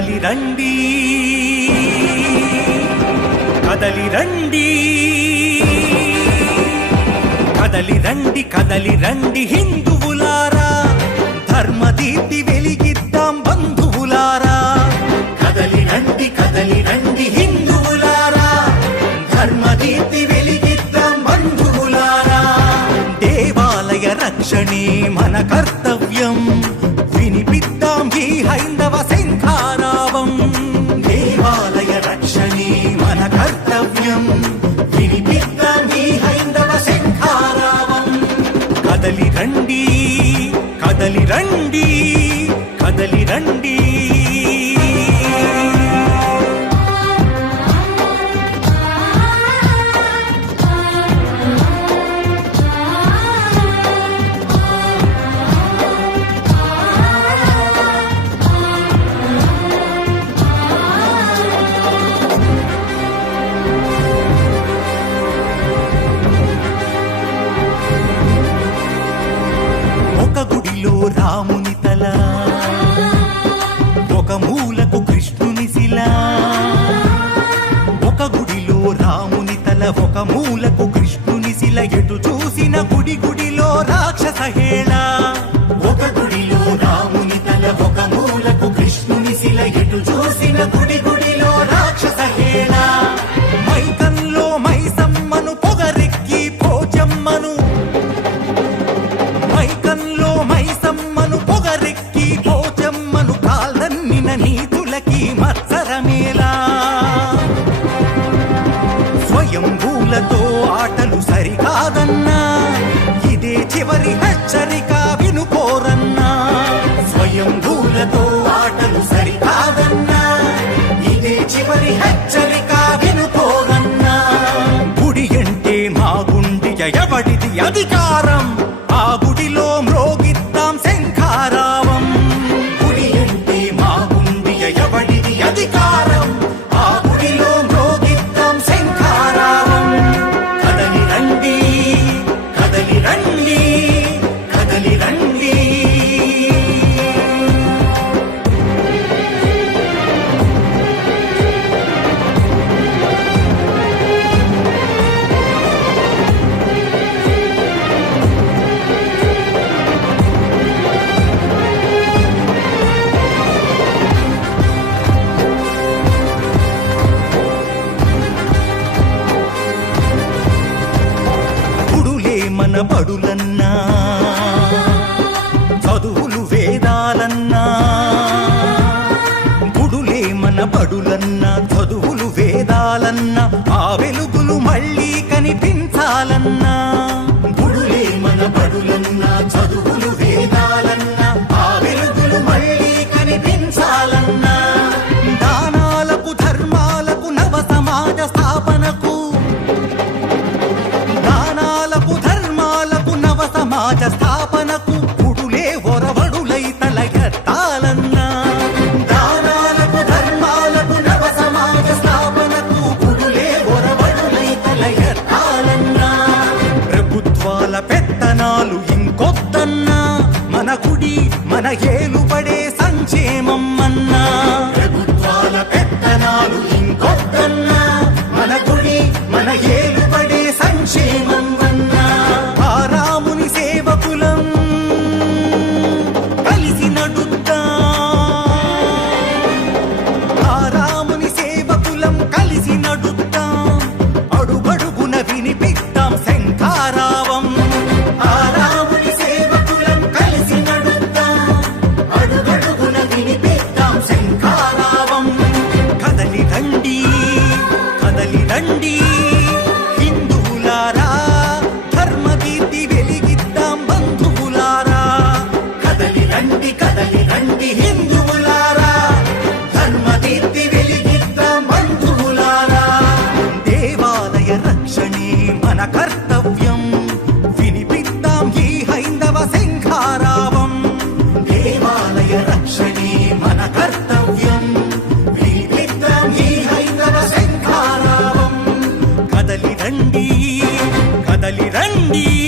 కదలి రండి. కదలి రండి. కదలి రండి కదలి రండి హిందువులారా. ధర్మదీప్తి వెలిగిద్దాం బంధువులారా. కదలి రండి కదలి రండి హిందువులారా. ధర్మదీప్తి వెలిగిద్దాం బంధువులారా. దేవాలయ రక్షణే మన కర్త బలి రండి. గుడి గుడిలో రాక్షస హేళ. మైకంలో మైసమ్మను పొగరెక్కి పోచమ్మను. మైకంలో మైసమ్మను పొగరెక్కి పోచమ్మను కాల్దన్నిన నీతులకి మత్సరమేలా స్వయంభూలతో ఆటలు సరికాదన్నా ఇదే చివరి హెచ్చరిక వినుకోరన్నా. స్వయంభూలతో ఆటలు సరి కనబడులన్నా బడులన్నా చదువులు వేదాలన్నా గుడులే మన బడులన్నా చదువులు వేదాలన్నా ఆ వెలుగులు మళ్ళీ కనిపించాలన్నా గుడులే మన బడులన్నా మన ఏలుబడే సంక్షేమం అన్నా ప్రభుత్వాల పెత్తనాలు ఇంకొద్దన్నా మన గుడి మన ఏలుబడే సంక్షేమం అన్నా ఆ రాముని సేవకులం కలిసి నడుద్దాం. ఆ రాముని సేవకులం కలిసి నడుద్దాం. రండి.